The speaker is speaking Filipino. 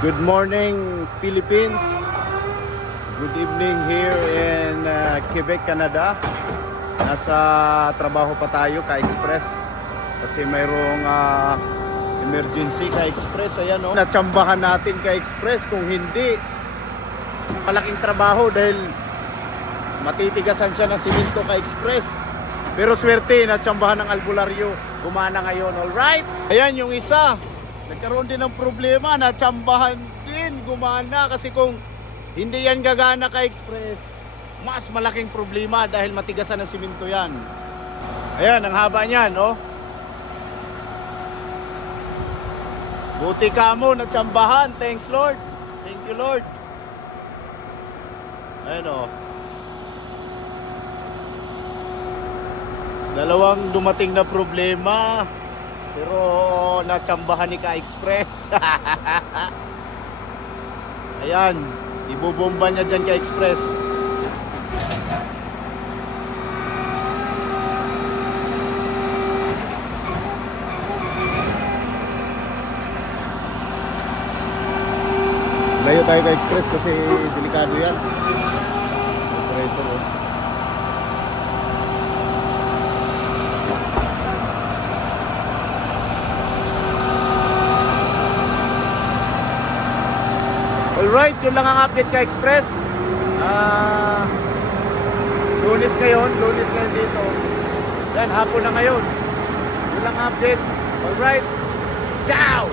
Good morning, Philippines. Good evening here in Quebec, Canada. Nasa trabaho pa tayo ka-express kasi mayroong emergency ka-express. Ayan, natsambahan natin ka-express. Kung hindi, malaking trabaho dahil matitigasan siya ng simento ka-express. Pero swerte, natsambahan ng albularyo. Gumana ngayon, alright? Ayan yung isa. Nagkaroon din ng problema, natsambahan din, gumana. Kasi kung hindi yan gagana ka-express, mas malaking problema dahil matigasan ng simento yan. Ayan, ang haba niyan, no? Buti ka mo, nagtsambahan. Thanks, Lord. Thank you, Lord. Ayan, oh. Dalawang dumating na problema, pero natsambahan ni ka-express. Ayan, ibubomba niya dyan ka-express. Layo tayo ka-express kasi delikado yan. Operator, oh. Alright, yun lang ang update ka-express. Lunes ngayon dito. Yan, hapon na ngayon. Yun lang ang update. Alright, ciao!